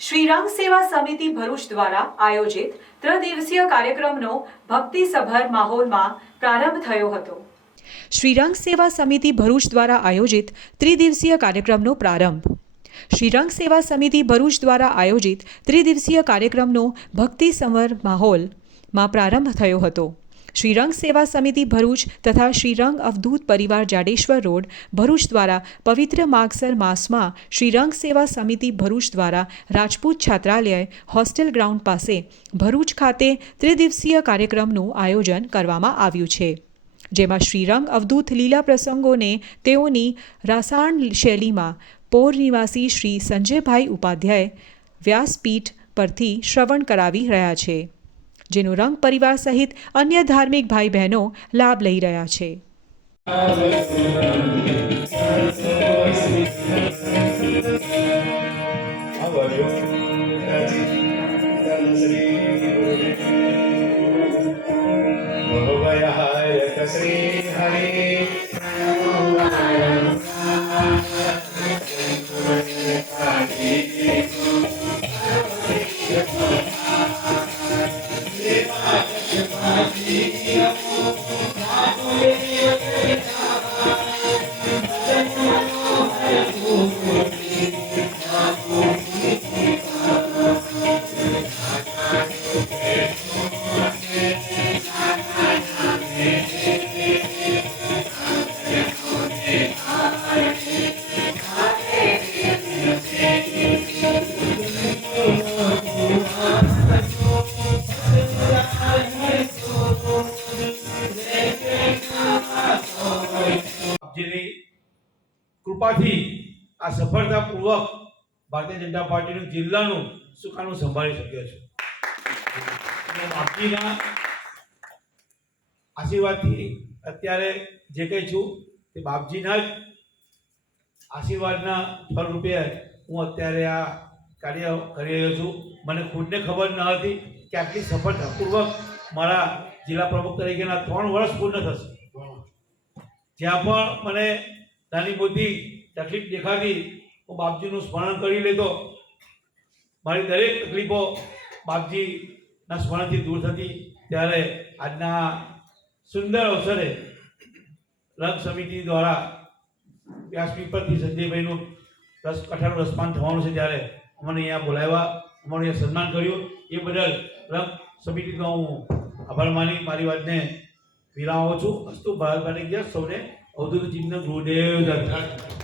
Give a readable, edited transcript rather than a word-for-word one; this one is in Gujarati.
શ્રીરંગ સેવા સમિતિ ભરૂચ દ્વારા આયોજિત ત્રિદિવસીય કાર્યક્રમનો ભક્તિસભર માહોલમાં પ્રારંભ થયો હતો। શ્રીરંગ સેવા સમિતિ ભરૂચ દ્વારા આયોજિત ત્રિદિવસીય કાર્યક્રમનો પ્રારંભ। શ્રીરંગ સેવા સમિતિ ભરૂચ દ્વારા આયોજિત ત્રિદિવસીય કાર્યક્રમનો ભક્તિસભર માહોલમાં પ્રારંભ થયો હતો। શ્રીરંગ સેવા સમિતિ ભરૂચ તથા શ્રીરંગ અવધૂત પરિવાર જાડેશ્વર રોડ ભરૂચ દ્વારા પવિત્ર માગસર માસમાં શ્રીરંગ સેવા સમિતિ ભરૂચ દ્વારા રાજપૂત છાત્રાલય હોસ્ટેલ ગ્રાઉન્ડ પાસે ભરૂચ ખાતે ત્રિદિવસીય કાર્યક્રમનું આયોજન કરવામાં આવ્યું છે, જેમાં શ્રીરંગ અવધૂત લીલા પ્રસંગોને તેઓની રાસાયણ શૈલીમાં પોર નિવાસી શ્રી સંજયભાઈ ઉપાધ્યાય વ્યાસપીઠ પરથી શ્રવણ કરાવી રહ્યા છે, જેનો રંગ પરિવાર સહિત અન્ય ધાર્મિક ભાઈ બહેનો લાભ લઈ રહ્યા છે। કૃપાથી આ સફળતાપૂર્વક ભારતીય જનતા પાર્ટીનું જિલ્લાનું સુકાનું સંભાળી શક્યો છું। બાપજીના આશીર્વાદથી અત્યારે જે કંઈ છું તે બાપજીના જ આશીર્વાદના ફળરૂપે હું અત્યારે આ કાર્ય કરી રહ્યો છું। મને ખુદને ખબર ન હતી કે આટલી સફળતાપૂર્વક મારા જિલ્લા પ્રમુખ તરીકેના 3 વર્ષ પૂર્ણ થશે। જ્યાં પણ મને નાની મોટી તકલીફ દેખાતી હું બાપજીનું સ્મરણ કરી લેતો, મારી દરેક તકલીફો બાપજીના સ્મરણથી દૂર થતી। ત્યારે આજના સુંદર અવસરે રંગ સમિતિ દ્વારા વ્યાસપીઠ પરથી સંજયભાઈનું કઠાળું રસપાન થવાનું છે, ત્યારે અમને અહીંયા બોલાવ્યા, અમારું અહીંયા સન્માન કર્યું। એ બદલ રંગ સમિતિનો હું આભાર માની મારી વાતને વિરામ આપું છું। અસ્તુ ભારત માટે સૌને અવધૂત ચિંતન ગુરુદેવ દત્ત।